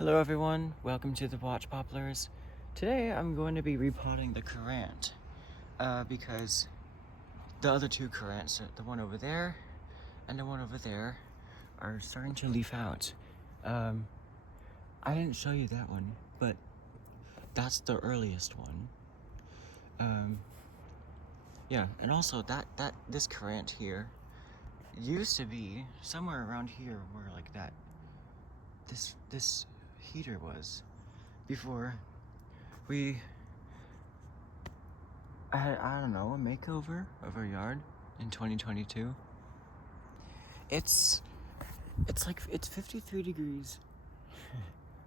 Hello everyone, welcome to the Watch Poplars. Today I'm going to be repotting the currant because the other two currants, the one over there and the one over there, are starting to leaf out. I didn't show you that one, but that's the earliest one. Yeah, and also this currant here used to be somewhere around here where like this heater was before we had, I don't know, a makeover of our yard in 2022. It's 53 degrees.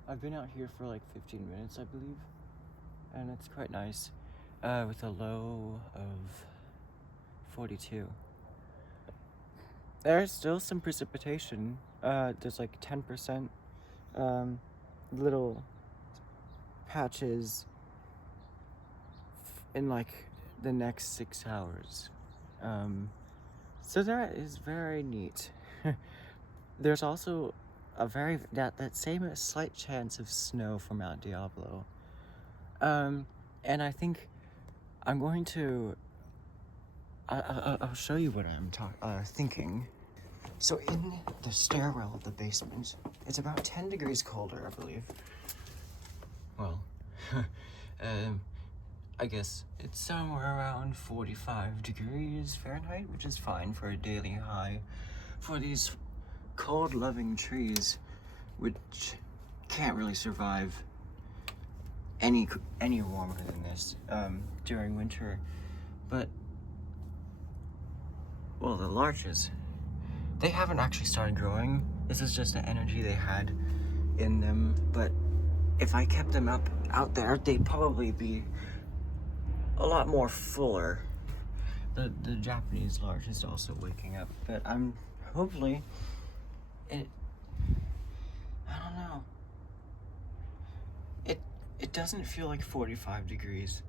I've been out here for like 15 minutes, I believe, and it's quite nice, with a low of 42. There's still some precipitation. There's like 10%, little patches in like the next 6 hours. So that is very neat. There's also that same slight chance of snow for Mount Diablo. And I think I'm going to I'll show you what I'm thinking. So in the stairwell of the basement, it's about 10 degrees colder, I believe. Well, I guess it's somewhere around 45 degrees Fahrenheit, which is fine for a daily high for these cold-loving trees, which can't really survive any warmer than this during winter. But, well, the larches, they haven't actually started growing. This is just the energy they had in them. But if I kept them out there, they'd probably be a lot more fuller. The Japanese larch is also waking up, but I'm hopefully I don't know. It doesn't feel like 45 degrees.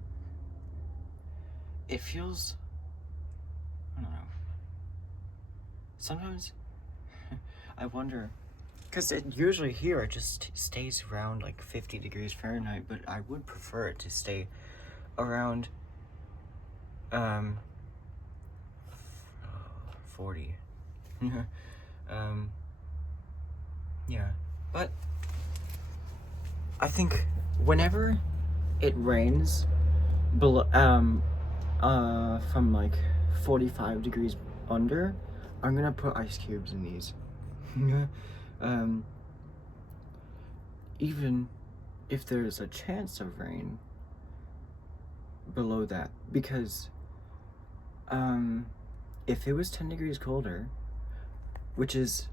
It feels, I don't know. Sometimes I wonder, because usually here it just stays around like 50 degrees Fahrenheit, but I would prefer it to stay around 40. Yeah, but I think whenever it rains below from like 45 degrees under, I'm gonna put ice cubes in these. Even if there's a chance of rain below that, because if it was 10 degrees colder, which is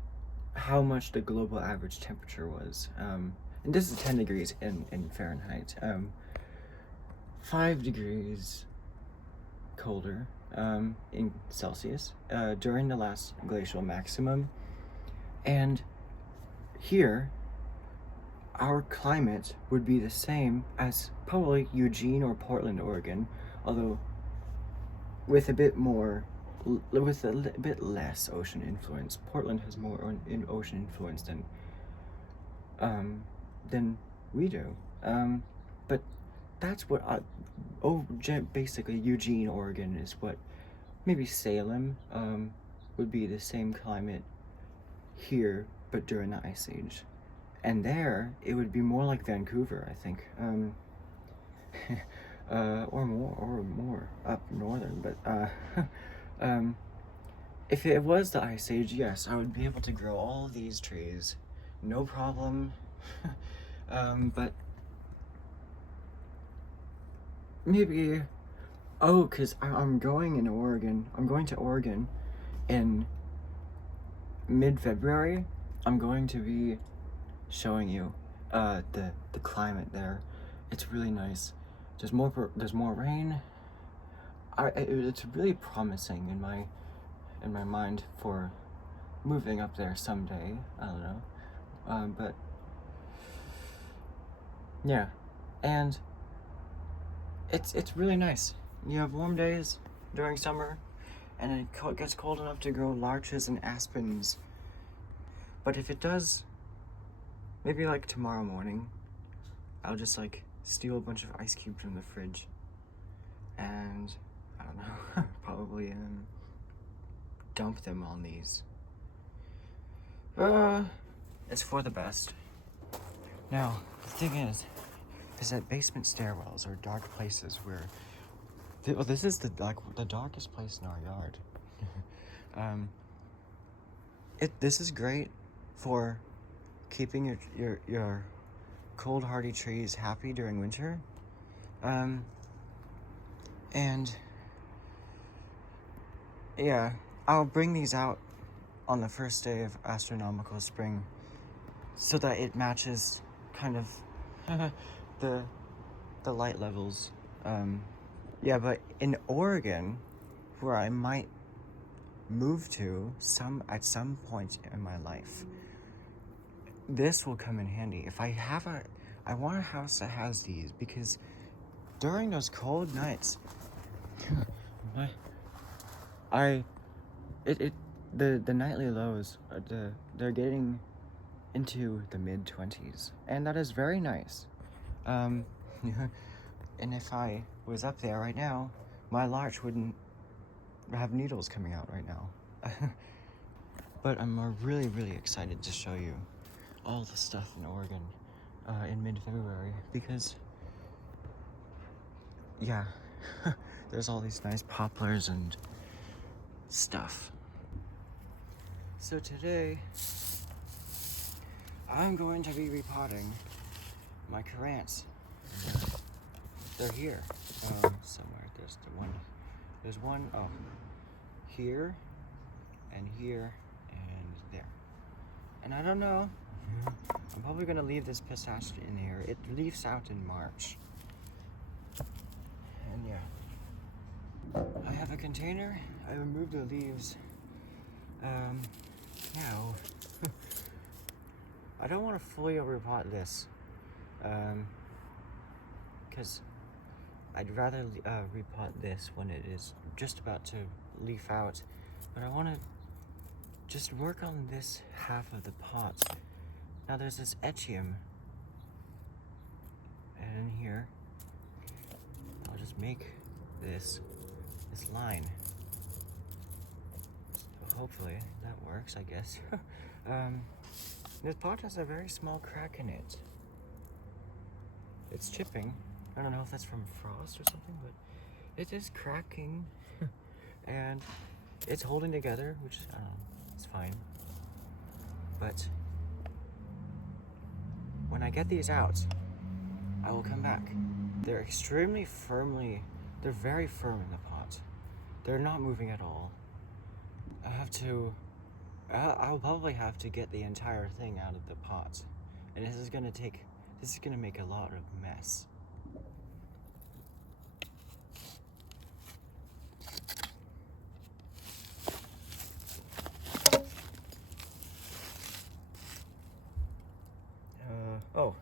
how much the global average temperature was, and this is 10 degrees in Fahrenheit, 5 degrees colder in Celsius during the last glacial maximum. And here, our climate would be the same as probably Eugene or Portland, Oregon, although with a bit less ocean influence. Portland has more ocean influence than we do. But that's what basically Eugene, Oregon is what, maybe Salem would be the same climate here, but during the Ice Age. And there, it would be more like Vancouver, I think. Or more up northern, but if it was the Ice Age, yes, I would be able to grow all of these trees, no problem. But maybe, because I'm going to Oregon in mid-February. I'm going to be showing you the climate there. It's really nice. There's more rain. It's really promising in my mind for moving up there someday. I don't know, but yeah, and it's really nice. You have warm days during summer, and it gets cold enough to grow larches and aspens. But if it does maybe like tomorrow morning, I'll just like steal a bunch of ice cubes from the fridge and I don't know, probably dump them on these. It's for the best. Now, the thing is that basement stairwells are dark places where, well, this is the darkest place in our yard. This is great for keeping your cold hardy trees happy during winter. And yeah, I'll bring these out on the first day of astronomical spring so that it matches kind of the light levels. Yeah, but in Oregon, where I might move to at some point in my life, this will come in handy. If I want a house that has these, because during those cold nights, the nightly lows, they're getting into the mid-20s, and that is very nice. And if I was up there right now, my larch wouldn't have needles coming out right now. But I'm really, really excited to show you all the stuff in Oregon in mid-February, because yeah, there's all these nice poplars and stuff. So today, I'm going to be repotting my currants. They're here somewhere. There's one here and here and there. And I don't know, I'm probably gonna leave this pistache in here. It leaves out in March. And yeah, I have a container. I removed the leaves. Now, I don't want to fully repot this, because I'd rather repot this when it is just about to leaf out, but I want to just work on this half of the pot. Now there's this echium, and in here, I'll just make this line. So hopefully that works, I guess. This pot has a very small crack in it. It's chipping. I don't know if that's from frost or something, but it is cracking. And it's holding together, which is fine. But when I get these out, I will come back. They're they're very firm in the pot. They're not moving at all. I'll probably have to get the entire thing out of the pot. And this is gonna make a lot of mess. Oh.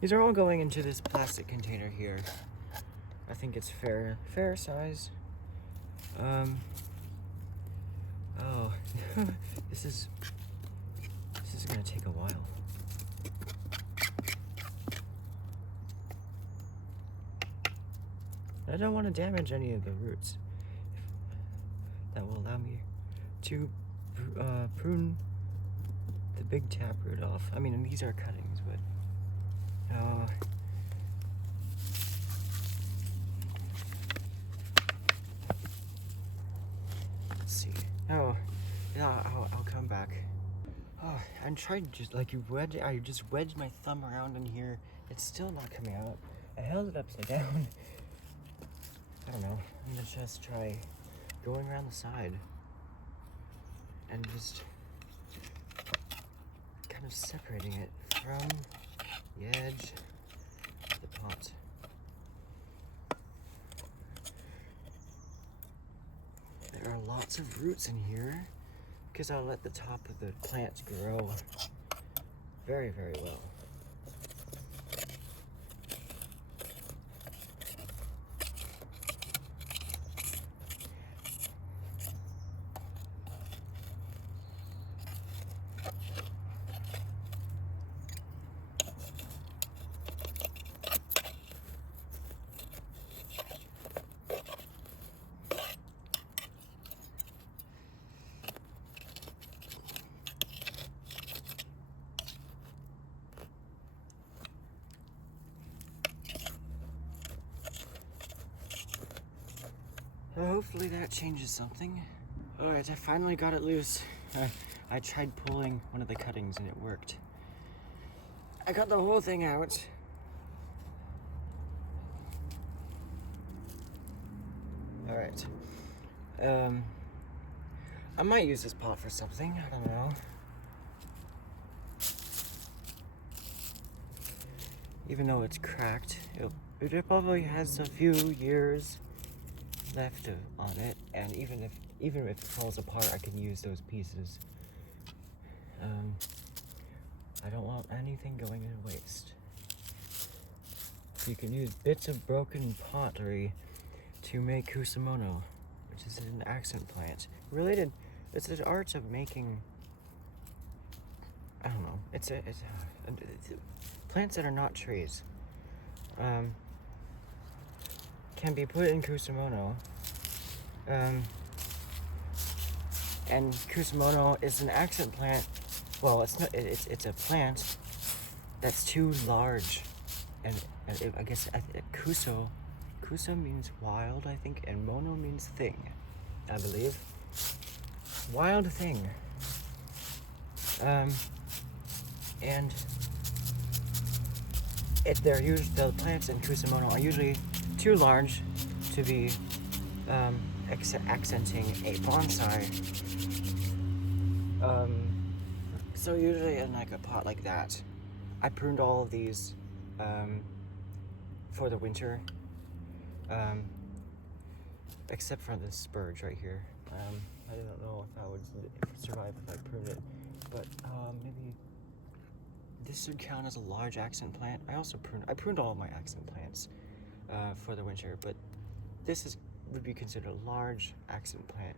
These are all going into this plastic container here. I think it's fair size. Oh, this is gonna take a while. I don't want to damage any of the roots. That will allow me to prune the big taproot off. I mean, these are cuttings, but let's see. Oh, yeah, I'll come back. Oh, I'm trying to just I just wedged my thumb around in here. It's still not coming out. I held it upside down. I don't know. I'm gonna just try going around the side and just kind of separating it from the edge of the pot. There are lots of roots in here because I'll let the top of the plant grow. very, very well. So hopefully that changes something. Alright, I finally got it loose. I tried pulling one of the cuttings and it worked. I got the whole thing out. Alright. I might use this pot for something, I don't know. Even though it's cracked, it probably has a few years left on it, and even if it falls apart, I can use those pieces. I don't want anything going to waste. You can use bits of broken pottery to make kusamono, which is an accent plant. Related, it's an art of making, I don't know, it's plants that are not trees. Can be put in kusamono. And kusamono is an accent plant. Well, it's not. It's a plant that's too large, and I guess kuso means wild, I think, and mono means thing, I believe. Wild thing. And the plants in kusamono are usually too large to be accenting a bonsai. So usually in like a pot like that, I pruned all of these for the winter, except for this spurge right here. I don't know if I would survive if I pruned it, but maybe this would count as a large accent plant. I pruned all of my accent plants for the winter, but this would be considered a large accent plant.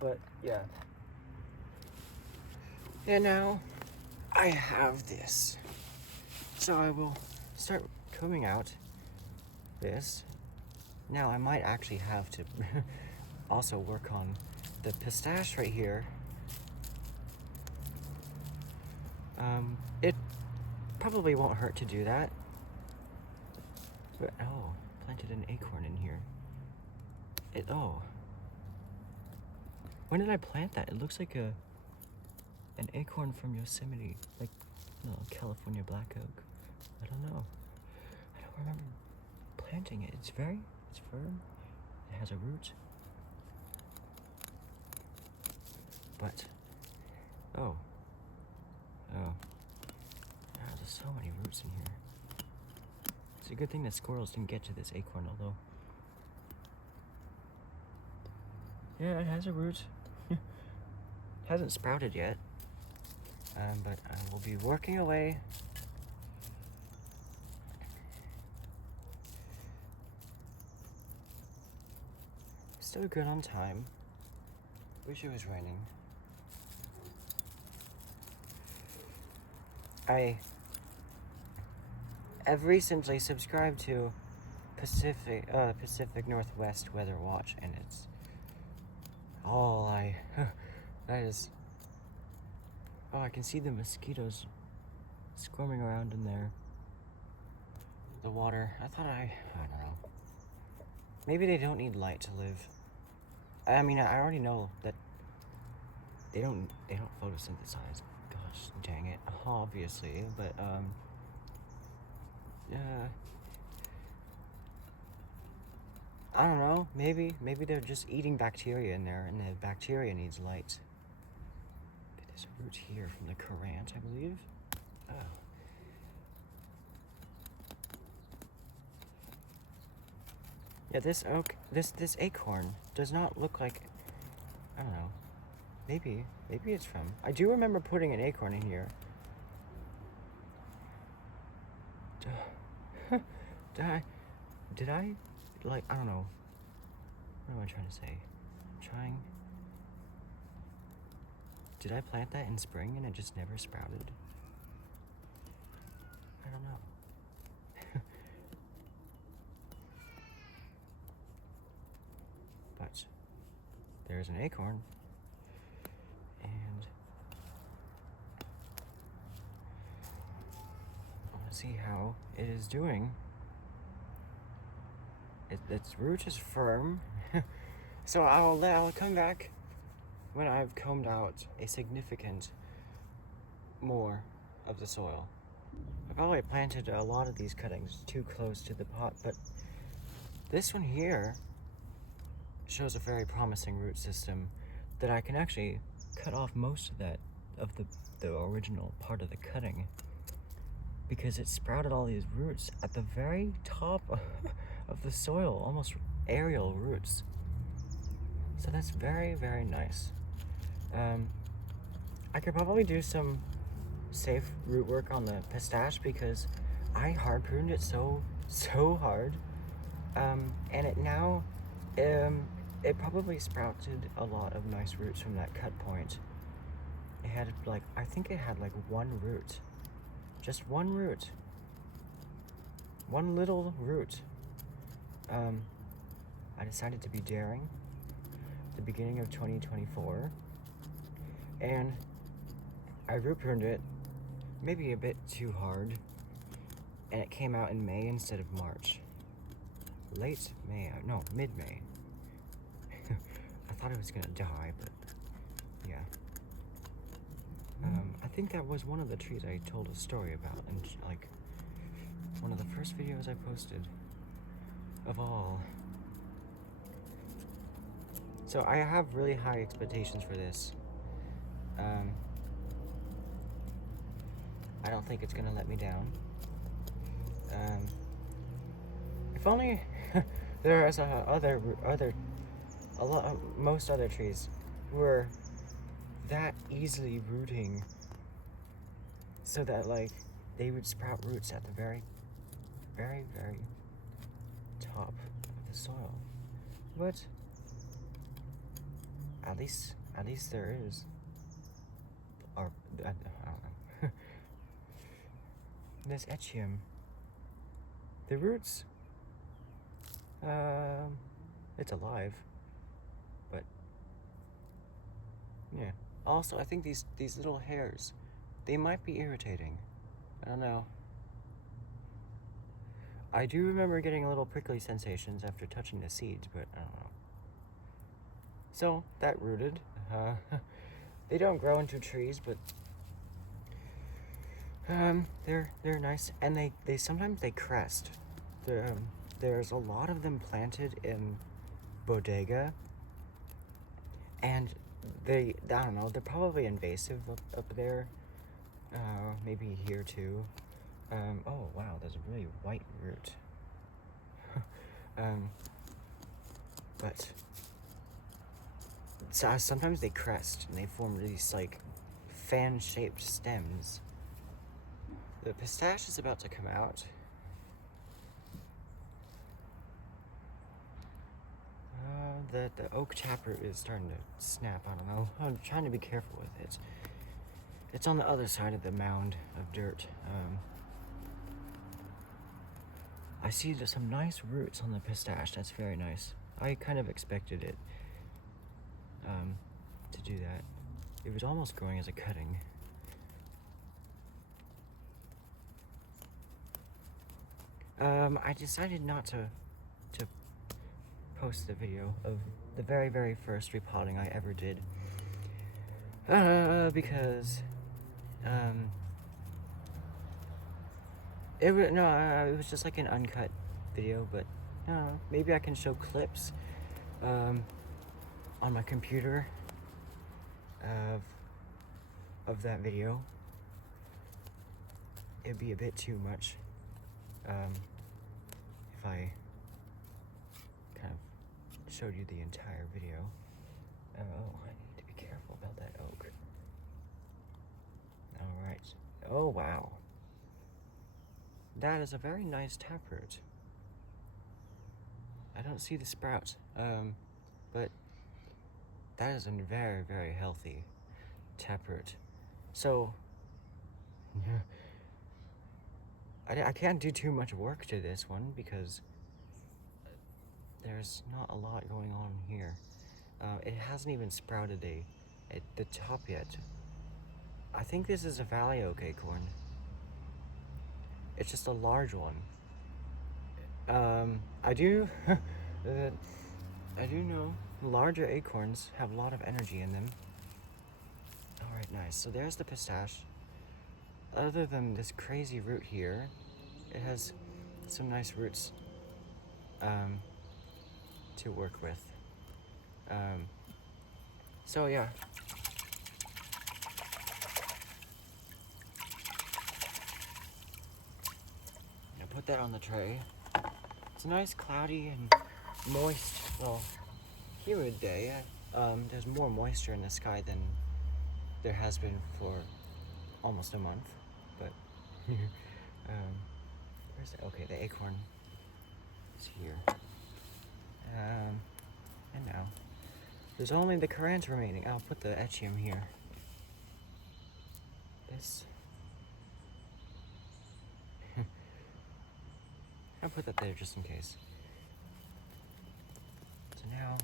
But yeah. And now I have this. So I will start combing out this. Now I might actually have to also work on the pistache right here. It probably won't hurt to do that. But planted an acorn in here. When did I plant that? It looks like an acorn from Yosemite, like California black oak. I don't know. I don't remember planting it. It's firm. It has a root. But there's so many roots in here. It's a good thing that squirrels didn't get to this acorn, although. Yeah, it has a root. Hasn't sprouted yet. But I will be working away. Still good on time. Wish it was raining. I've recently subscribed to Pacific Northwest Weather Watch, and it's all that is. Oh, I can see the mosquitoes squirming around in there. The water. I don't know. Maybe they don't need light to live. I mean, I already know that they don't photosynthesize. Gosh, dang it. Obviously, but I don't know. Maybe they're just eating bacteria in there, and the bacteria needs light. Okay, there's a root here from the currant, I believe. Oh. Yeah, this acorn does not look like, I don't know. Maybe it's from. I do remember putting an acorn in here. Did I, like, I don't know. What am I trying to say? Did I plant that in spring and it just never sprouted? I don't know. But there's an acorn. And I want to see how it is doing. Its root is firm. So I'll come back when I've combed out a significant more of the soil. I probably planted a lot of these cuttings too close to the pot, but this one here shows a very promising root system that I can actually cut off most of that, of the original part of the cutting, because it sprouted all these roots at the very top of the soil, almost aerial roots. So that's very, very nice. I could probably do some safe root work on the pistache because I hard pruned it so hard, and it now, it probably sprouted a lot of nice roots from that cut point. It had like, I think it had like one root, just one root, one little root. I decided to be daring at the beginning of 2024, and I root pruned it maybe a bit too hard, and it came out in May instead of March. Late May, no, mid-May. I thought it was gonna die, but yeah. I think that was one of the trees I told a story about, and like one of the first videos I posted of all. So I have really high expectations for this. I don't think it's gonna let me down. If only there was most other trees were that easily rooting, so that like they would sprout roots at the very, very, very top of the soil. But at least there is. Or I don't know. This echium, the roots, it's alive, but yeah. Also, I think these little hairs, they might be irritating. I don't know. I do remember getting a little prickly sensations after touching the seeds, but I don't know. So that rooted. They don't grow into trees, but they're nice, and they sometimes they crest. There's a lot of them planted in bodega, and I don't know, they're probably invasive up there. Maybe here too. Oh wow, there's a really white root. But so sometimes they crest and they form these like fan-shaped stems. The pistache is about to come out. The oak taproot is starting to snap. I don't know. I'm trying to be careful with it. It's on the other side of the mound of dirt. I see some nice roots on the pistache. That's very nice. I kind of expected it to do that. It was almost growing as a cutting. I decided not to post the video of the very, very first repotting I ever did. Because it was just like an uncut video, but maybe I can show clips on my computer of that video. It'd be a bit too much if I kind of showed you the entire video. Oh, I need to be careful about Oh, wow. That is a very nice taproot. I don't see the sprout, but that is a very, very healthy taproot. So, I can't do too much work to this one because there's not a lot going on here. It hasn't even sprouted at the top yet. I think this is a valley oak acorn. It's just a large one. I do I do know larger acorns have a lot of energy in them. Alright, nice. So there's the pistache. Other than this crazy root here, it has some nice roots to work with. So yeah. I put that on the tray. It's a nice cloudy and moist, well, humid day. There's more moisture in the sky than there has been for almost a month, but where's the, okay, the acorn is here. And now there's only the currant remaining. I'll put the echium here. This I'll put that there just in case. So now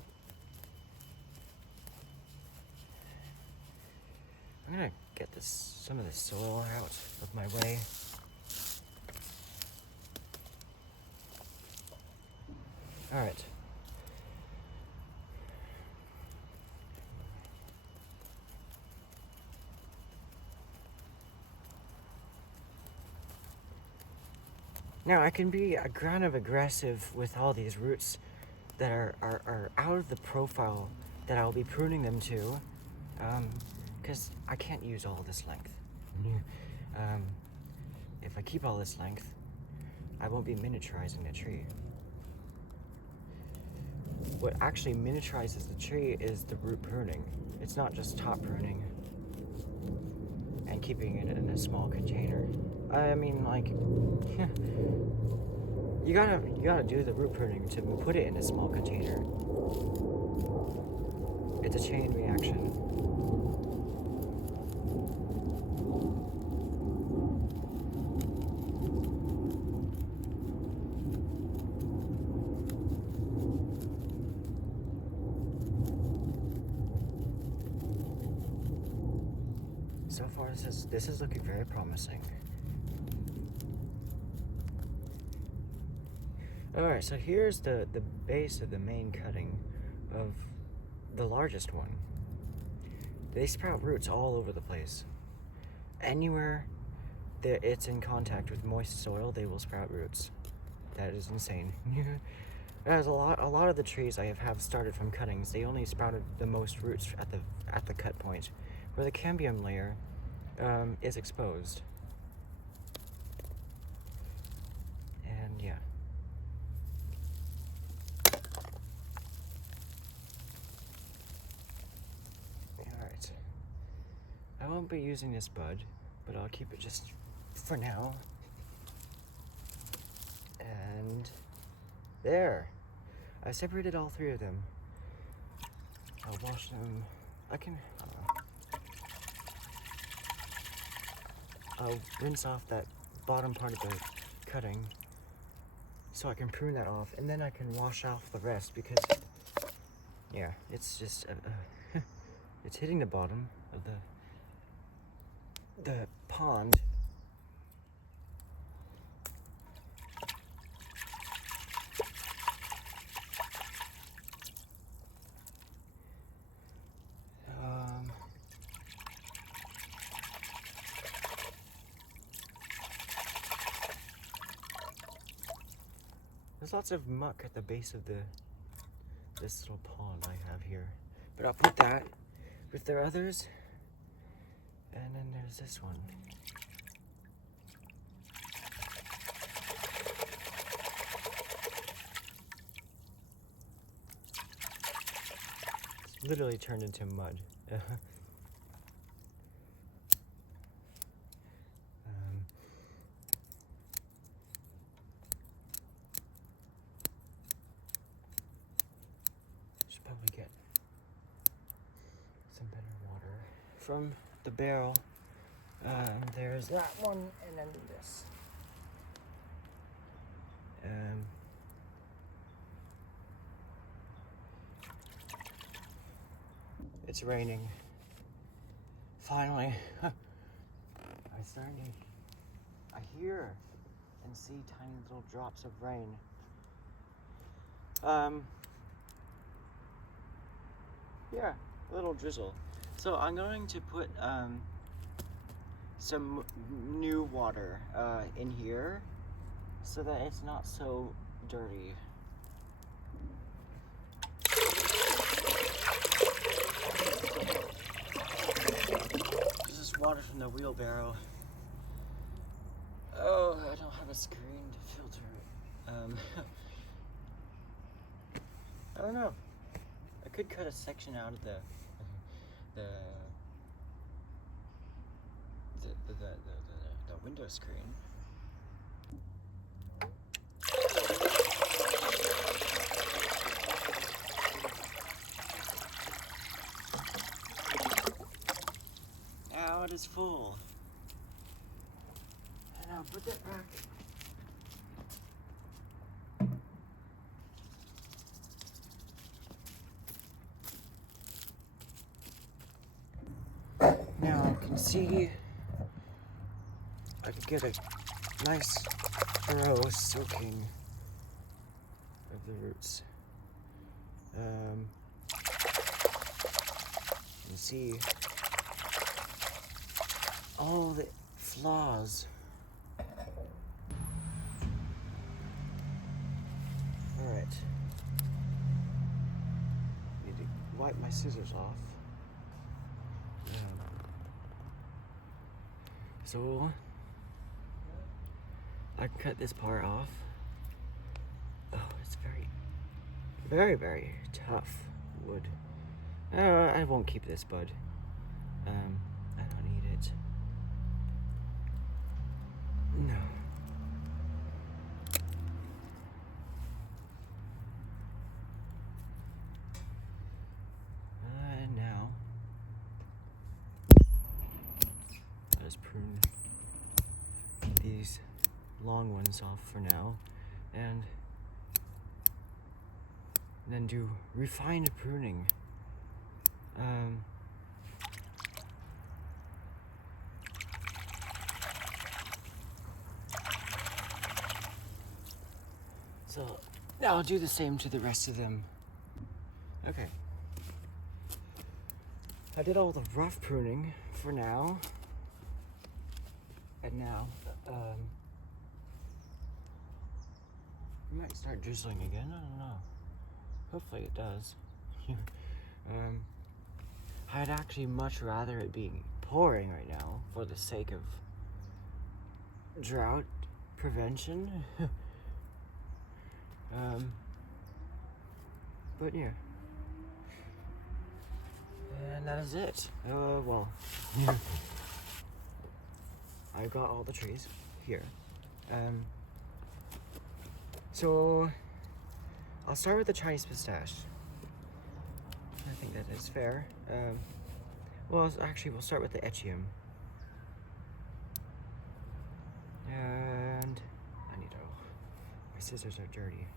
I'm gonna get some of this soil out of my way. All right. Now, I can be kind of aggressive with all these roots that are out of the profile that I'll be pruning them to, because I can't use all this length. If I keep all this length, I won't be miniaturizing the tree. What actually miniaturizes the tree is the root pruning. It's not just top pruning and keeping it in a small container. I mean, like, you gotta do the root pruning to put it in a small container. It's a chain reaction. So far, this is looking very promising. Alright, so here's the base of the main cutting of the largest one. They sprout roots all over the place. Anywhere that it's in contact with moist soil, they will sprout roots. That is insane. As a lot of the trees I have started from cuttings, they only sprouted the most roots at the cut point, where the cambium layer is exposed. And yeah. Alright. I won't be using this bud, but I'll keep it just for now. And there. I separated all three of them. I'll wash them. I'll rinse off that bottom part of the cutting so I can prune that off, and then I can wash off the rest because, yeah, it's just, it's hitting the bottom of the pond. There's lots of muck at the base of this little pond I have here. But I'll put that with their others. And then there's this one. It's literally turned into mud. from the barrel. There's that one, and then this. It's raining. Finally. I hear and see tiny little drops of rain. Yeah, a little drizzle. So I'm going to put some new water in here so that it's not so dirty. This is water from the wheelbarrow. Oh, I don't have a screen to filter it. I don't know. I could cut a section out of the window screen. Now it is full. And I'll put that back. Now I can see I could get a nice thorough soaking of the roots. You can see all the flaws. Alright. Need to wipe my scissors off. So I can cut this part off. Oh, it's very, very tough wood. I won't keep this bud. I don't need it. No. And now let's prune these long ones off for now, and then do refined pruning. So now I'll do the same to the rest of them. Okay. I did all the rough pruning for now. And now, it might start drizzling again, I don't know. Hopefully it does. I'd actually much rather it be pouring right now for the sake of drought prevention. But yeah. And that is it. Well, I got all the trees here. So I'll start with the Chinese Pistache. I think that is fair. Well, actually, we'll start with the Echium. And I need to. My scissors are dirty.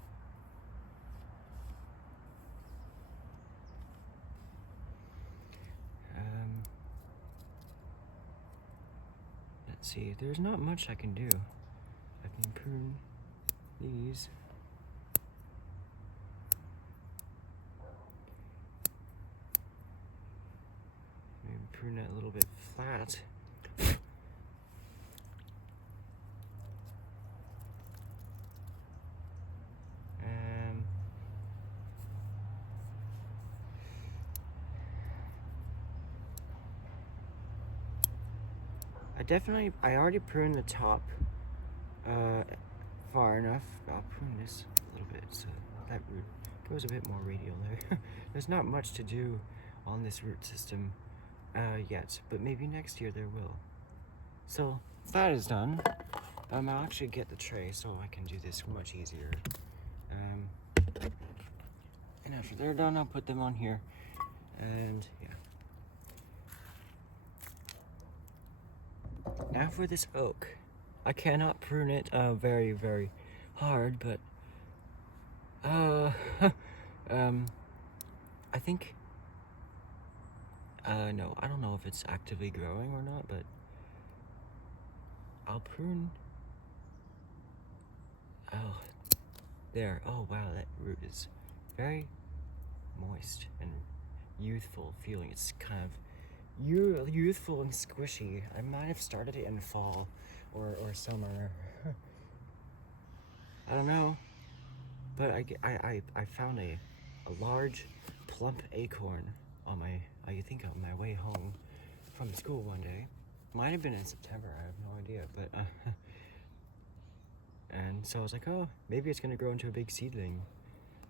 Let's see. There's not much I can do. I can prune these. Maybe prune it a little bit flat. I already pruned the top far enough. I'll prune this a little bit so that root goes a bit more radial there. There's not much to do on this root system yet, but maybe next year there will. So that is done. I'll actually get the tray so I can do this much easier. And after they're done, I'll put them on here. And yeah. Now for this oak. I cannot prune it very, very hard, but I think no, I don't know if it's actively growing or not, but I'll prune. Oh, there. Oh wow, that root is very moist and youthful feeling. It's kind of youthful and squishy. I might have started it in fall or summer. I don't know, but I found a large plump acorn on my way home from school one day. Might have been in September, I have no idea, but and so I was like, oh, maybe it's gonna grow into a big seedling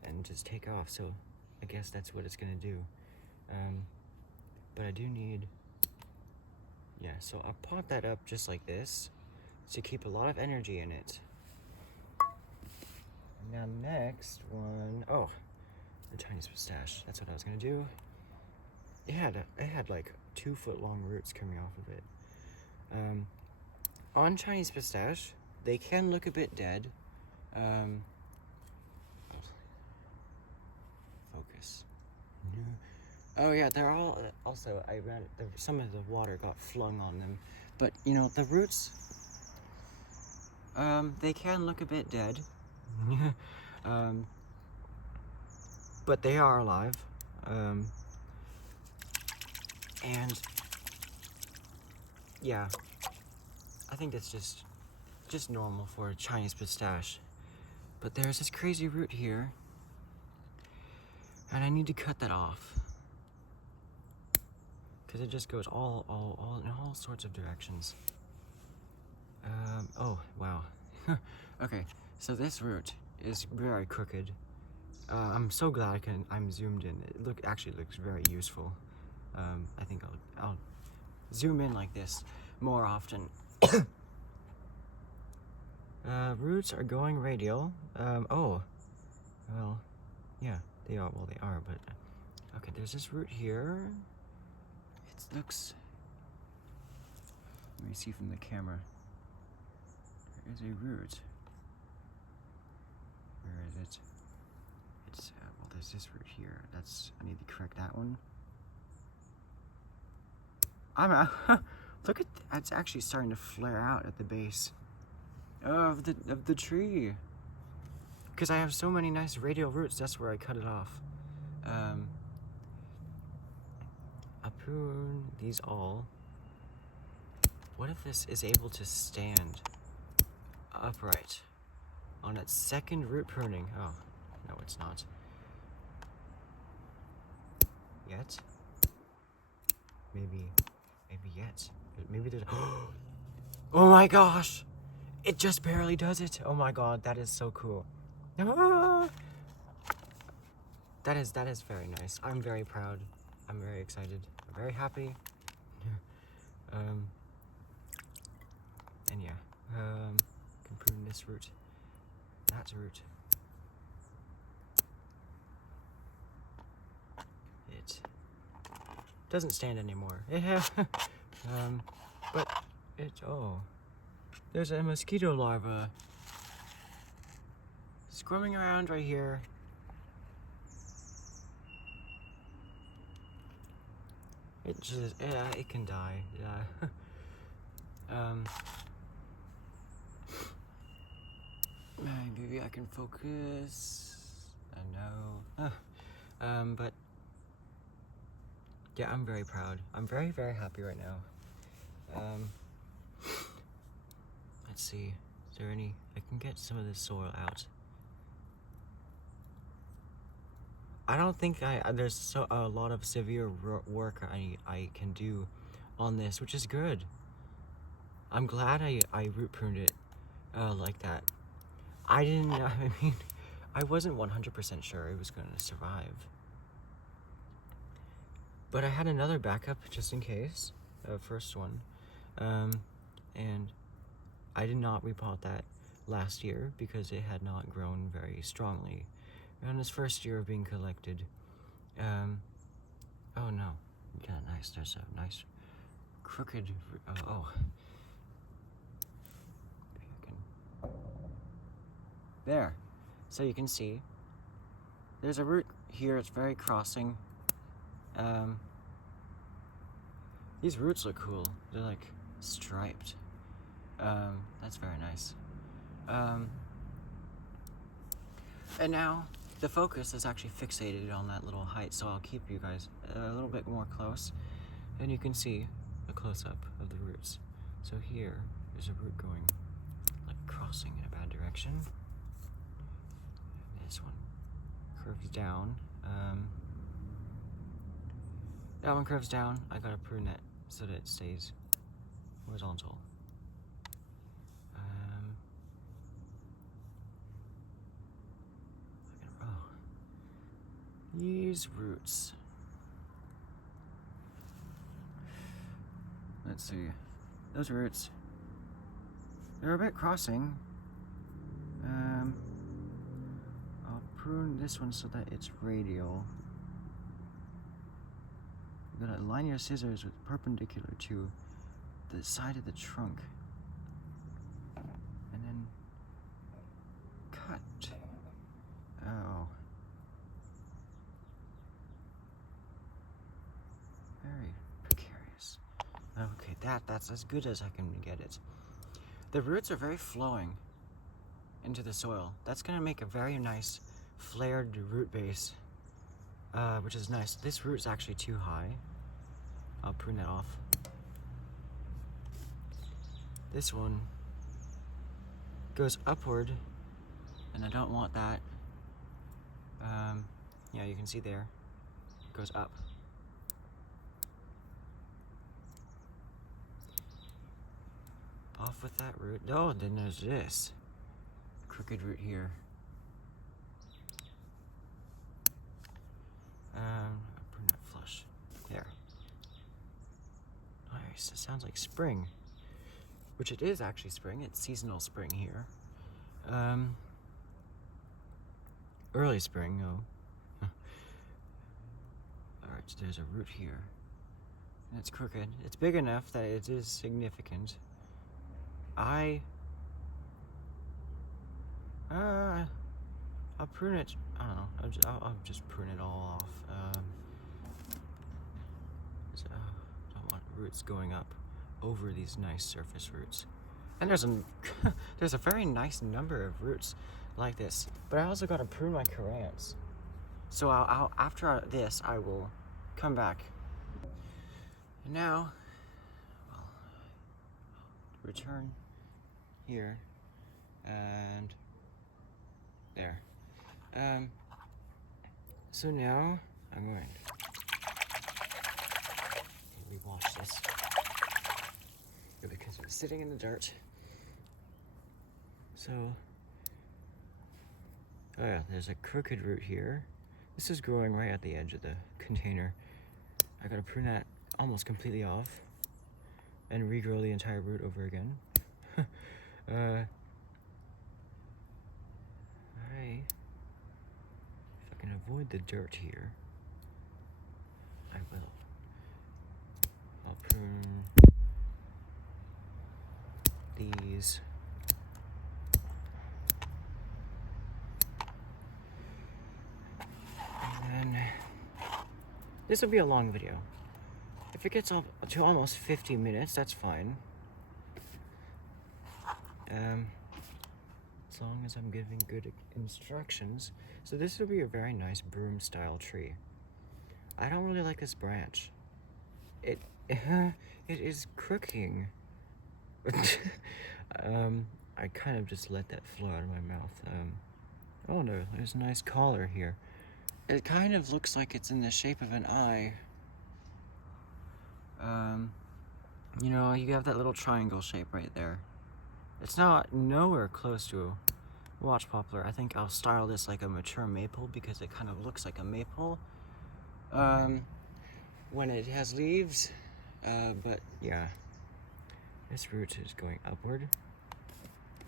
and just take off. So I guess that's what it's gonna do. But I do need, yeah, so I'll pot that up just like this to keep a lot of energy in it. Now next one, oh, the Chinese Pistache. That's what I was gonna do. It had like 2 foot long roots coming off of it. On Chinese Pistache, they can look a bit dead. Focus. Oh yeah, they're all, also, some of the water got flung on them. But, you know, the roots, they can look a bit dead. But they are alive. And, yeah, I think that's just normal for a Chinese Pistache. But there's this crazy root here, and I need to cut that off. Because it just goes all in all sorts of directions. Oh, wow. Okay, so this root is very crooked. I'm so glad I'm zoomed in. It actually looks very useful. I think I'll zoom in like this more often. Roots are going radial. Oh, well, yeah, they are. Well, they are, but okay. There's this root here. It looks. Let me see from the camera. There is a root. Where is it? It's well, there's this root here. I need to correct that one. Look at it's actually starting to flare out at the base of the tree. Because I have so many nice radial roots, that's where I cut it off. I'll prune these all. What if this is able to stand upright on its second root pruning? Oh, no, it's not. Yet? Maybe yet. Maybe there's. Oh my gosh! It just barely does it. Oh my god, that is so cool. Ah! That is very nice. I'm very proud. I'm very excited. I'm very happy. And yeah, can prune this root, that root. It doesn't stand anymore. But there's a mosquito larva squirming around right here. It just, yeah, it can die, yeah. Maybe I can focus. I know. But yeah, I'm very proud. I'm very, very happy right now. Let's see. Is there any? I can get some of this soil out. I don't think there's a lot of severe work I can do on this, which is good. I'm glad I root pruned it like that. I wasn't 100% sure it was going to survive. But I had another backup just in case, first one. And I did not repot that last year because it had not grown very strongly. On its first year of being collected. Oh no. Yeah, nice. There's a nice crooked. Oh. There. So you can see there's a root here. It's very crossing. These roots look cool. They're like striped. That's very nice. And now the focus is actually fixated on that little height, so I'll keep you guys a little bit more close, and you can see a close-up of the roots. So here is a root going, like, crossing in a bad direction. This one curves down. That one curves down. I gotta prune it so that it stays horizontal. These roots. Let's see. Those roots. They're a bit crossing. I'll prune this one so that it's radial. You're gonna line your scissors with perpendicular to the side of the trunk. And then cut. Oh. Very precarious. Okay, that's as good as I can get it. The roots are very flowing into the soil. That's gonna make a very nice flared root base, which is nice. This root's actually too high. I'll prune that off. This one goes upward, and I don't want that. Yeah, you can see there, it goes up. Off with that root. Oh, then there's this crooked root here. I'll prune that flush. There. Nice. It sounds like spring, which it is actually spring. It's seasonal spring here. Early spring, oh. Alright, so there's a root here. And it's crooked. It's big enough that it is significant. I'll prune it. I don't know. I'll just prune it all off. So I don't want roots going up over these nice surface roots. And there's a very nice number of roots like this. But I also got to prune my currants. So after this, I will come back. And now, well, return here and there. So now I'm going to rewash this because it's sitting in the dirt. So, oh yeah, there's a crooked root here. This is growing right at the edge of the container. I gotta prune that almost completely off and regrow the entire root over again. If I can avoid the dirt here, I will. I'll prune these. And then this will be a long video. If it gets up to almost 50 minutes, that's fine. As long as I'm giving good instructions. So this will be a very nice broom style tree. I don't really like this branch. It is crooking. I kind of just let that flow out of my mouth. Oh no, there's a nice collar here. It kind of looks like it's in the shape of an eye. You know, you have that little triangle shape right there. It's not nowhere close to a watch poplar. I think I'll style this like a mature maple because it kind of looks like a maple when it has leaves. But yeah, this root is going upward.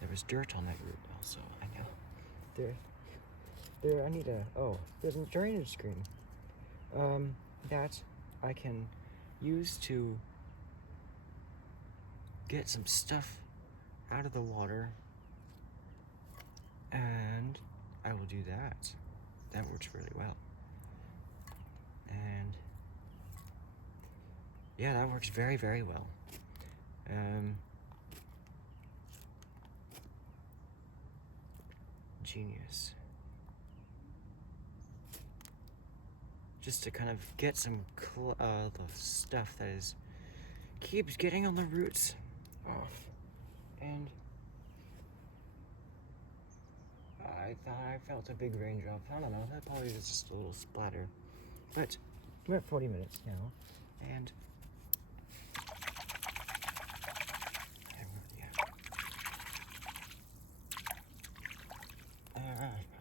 There was dirt on that root also, I know. There, I need there's a drainage screen that I can use to get some stuff out of the water And I will do that. That works really well. And yeah, that works very, very well. Genius. Just to kind of get some the stuff that keeps getting on the roots off. And I thought I felt a big raindrop. I don't know, that probably was just a little splatter. But we're at 40 minutes now, and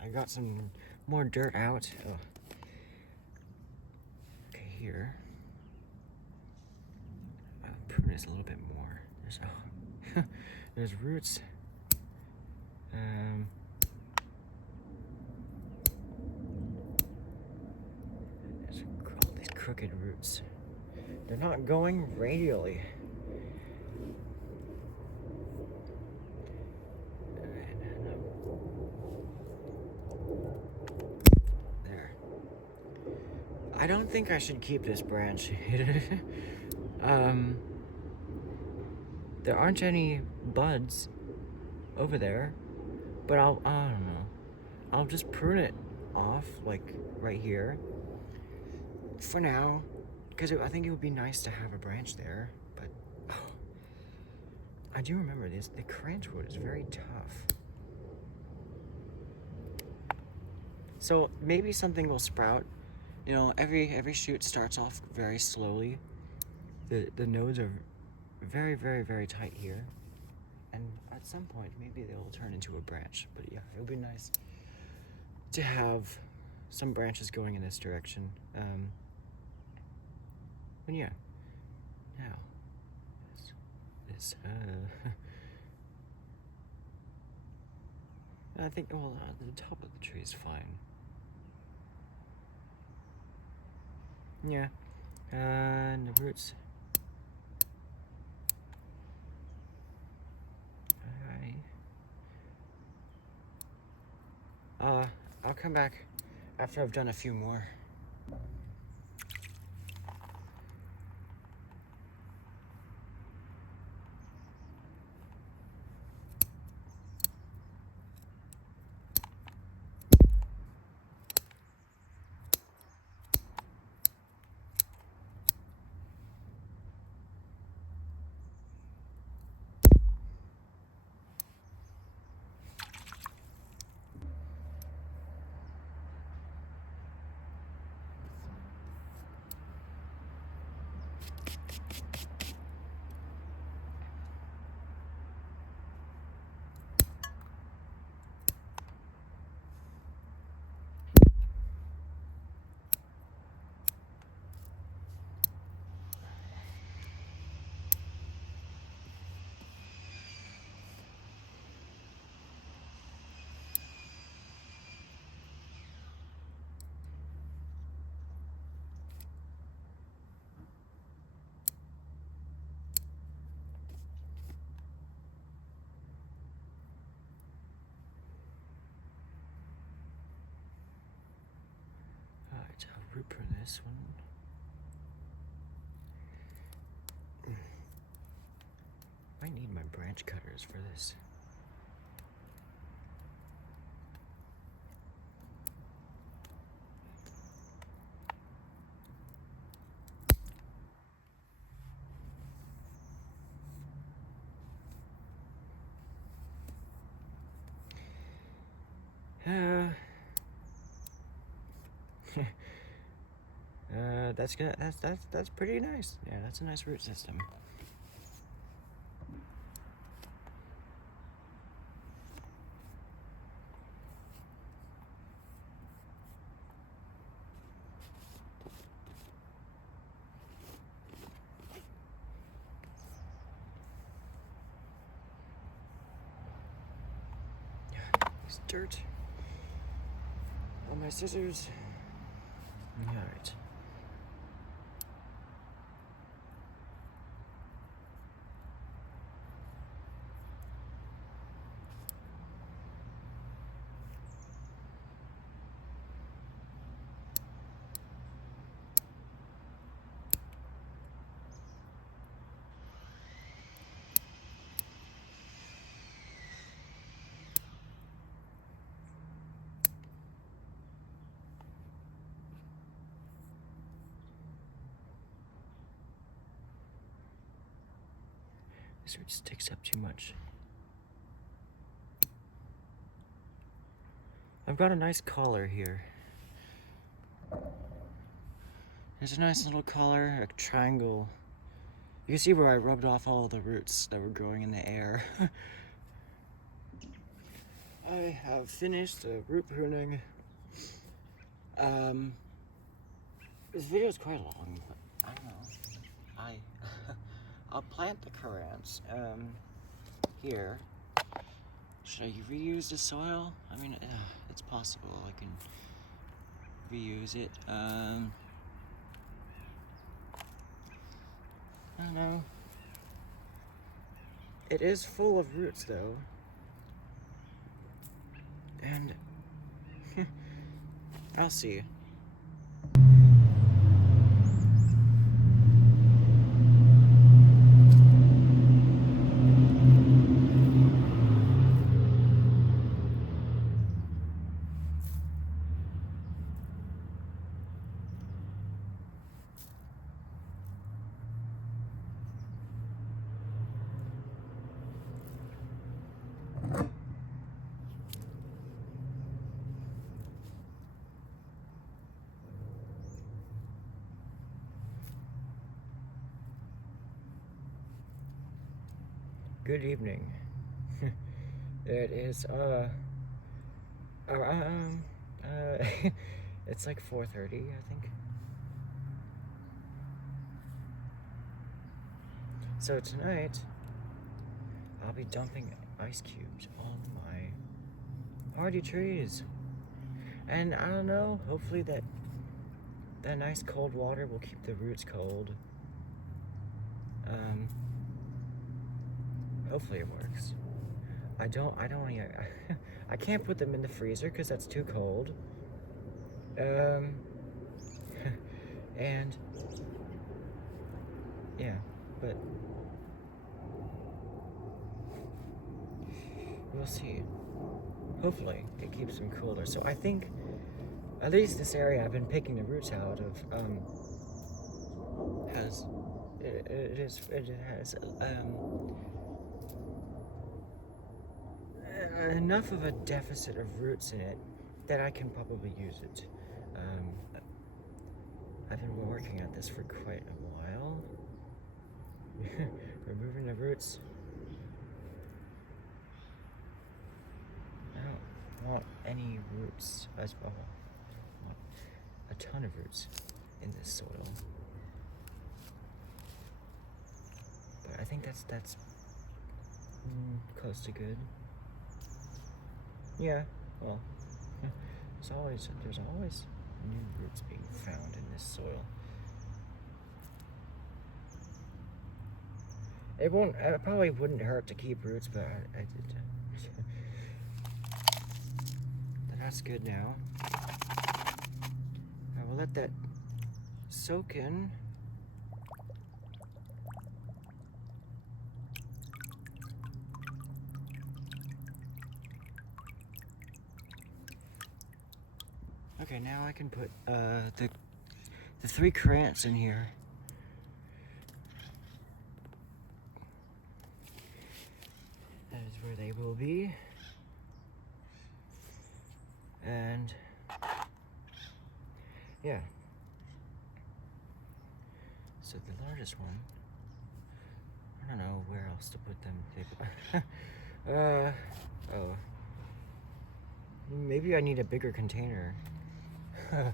I got some more dirt out. Oh. Okay, here. I'll prune this a little bit more. There's roots. There's all these crooked roots. They're not going radially. There. I don't think I should keep this branch. There aren't any buds over there, but I don't know. I'll just prune it off, like right here, for now, because I think it would be nice to have a branch there. But I do remember this. The currant wood is very tough. So maybe something will sprout. You know, every shoot starts off very slowly. The nodes are very, very, very tight here, and at some point maybe they'll turn into a branch. But yeah, it would be nice to have some branches going in this direction. But yeah, now this I think the top of the tree is fine. Yeah, and the roots. I'll come back after I've done a few more. Alright, I'll root prune this one. I need my branch cutters for this. That's good. That's pretty nice. Yeah, that's a nice root system. There's dirt on my scissors. All right. This root sticks up too much. I've got a nice collar here. There's a nice little collar, a triangle. You can see where I rubbed off all the roots that were growing in the air. I have finished the root pruning. This video is quite long, but I don't know. I'll plant the currants here. Should I reuse the soil? I mean, it's possible I can reuse it. I don't know. It is full of roots though. And I'll see. Good evening. It is it's like 4:30, I think. So tonight I'll be dumping ice cubes on my hardy trees. And I don't know, hopefully that nice cold water will keep the roots cold. Hopefully it works. I can't put them in the freezer because that's too cold. And yeah, but we'll see. Hopefully it keeps them cooler. So I think at least this area I've been picking the roots out of has enough of a deficit of roots in it that I can probably use it. I've been working at this for quite a while. Removing the roots. I don't want any roots as well. I want a ton of roots in this soil. But I think that's close to good. Yeah, well, there's always new roots being found in this soil. It probably wouldn't hurt to keep roots, but I did. That's good now. I will let that soak in. Okay, now I can put the 3 currants in here. That is where they will be. And yeah. So the largest one, I don't know where else to put them. Oh. Maybe I need a bigger container. I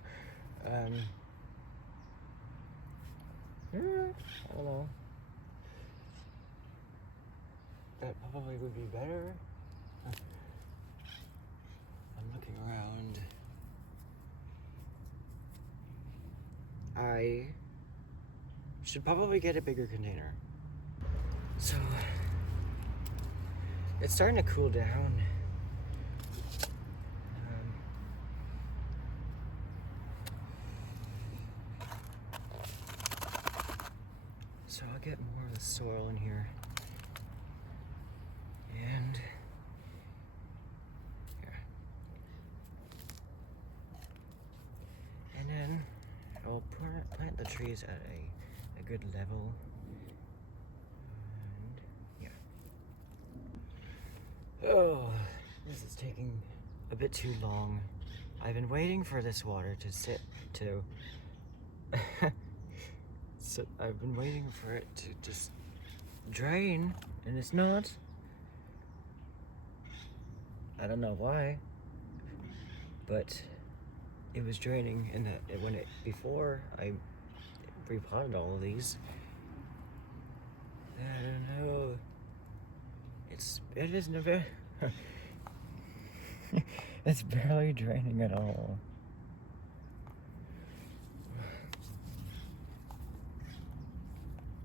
don't know. That probably would be better. I'm looking around. I should probably get a bigger container. So, it's starting to cool down. So I'll get more of the soil in here. And yeah. And then I'll plant the trees at a good level. And yeah. Oh, this is taking a bit too long. I've been waiting for this water to so I've been waiting for it to just drain, and it's not. I don't know why, but it was draining before I repotted all of these. I don't know. It isn't a bit. It's barely draining at all.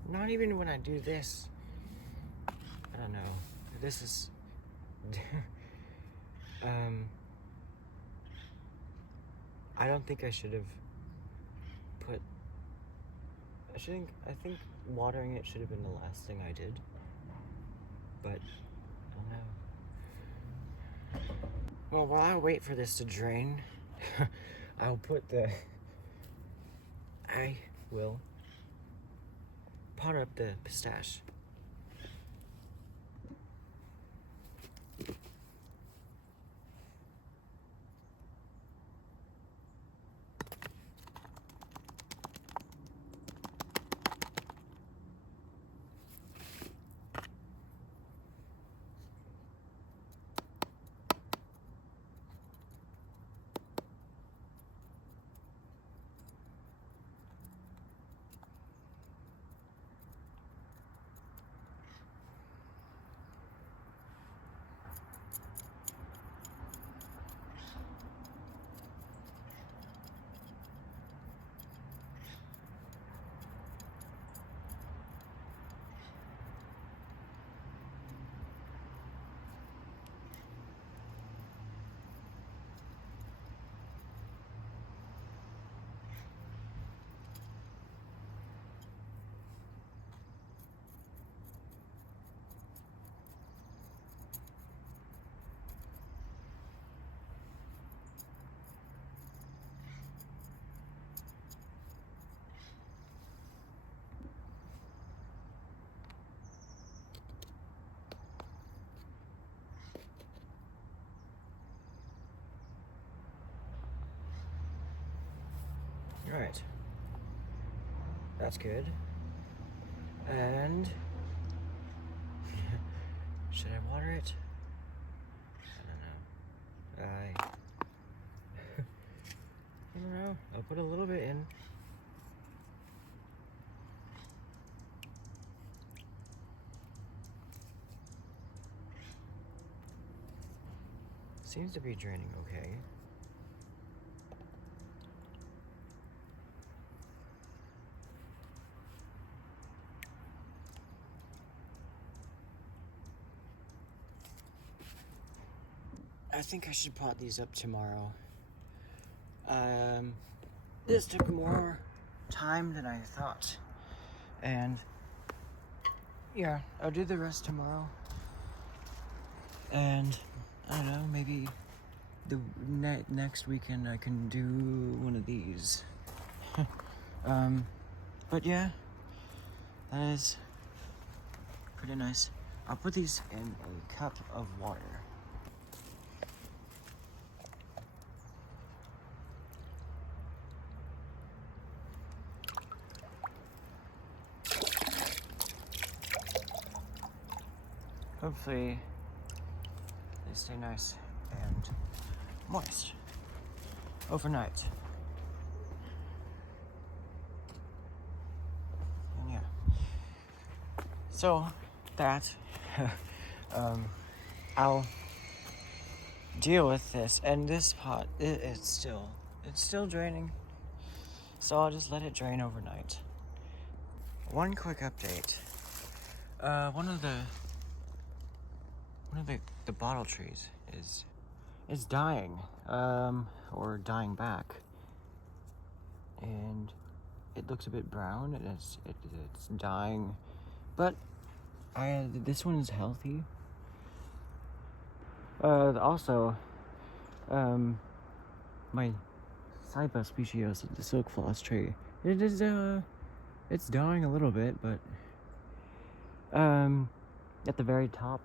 Not even when I do this. I don't know. This is I don't think I should have put I think watering it should have been the last thing I did. But I don't know. Well, while I wait for this to drain, I will pot up the pistache. Alright. That's good. And should I water it? I don't know. I don't know. I'll put a little bit in. Seems to be draining okay. I think I should pot these up tomorrow. This took more time than I thought. And yeah, I'll do the rest tomorrow. And I don't know, maybe the next weekend I can do one of these. But yeah, that is pretty nice. I'll put these in a cup of water. Hopefully they stay nice and moist overnight. And yeah. So that I'll deal with this, and this pot it's still draining. So I'll just let it drain overnight. One quick update. One of the bottle trees is dying, or dying back, and it looks a bit brown, and it's dying, but this one is healthy. Also, my Cynthia species, the silk floss tree, it's dying a little bit, but at the very top,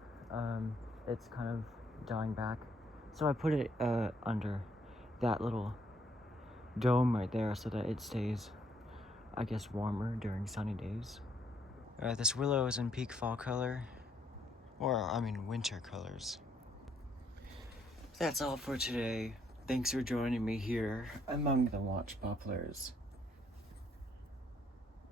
it's kind of dying back. So I put it under that little dome right there so that it stays, I guess, warmer during sunny days. This willow is in peak fall color, or I mean winter colors. That's all for today. Thanks for joining me here among the watch poplars.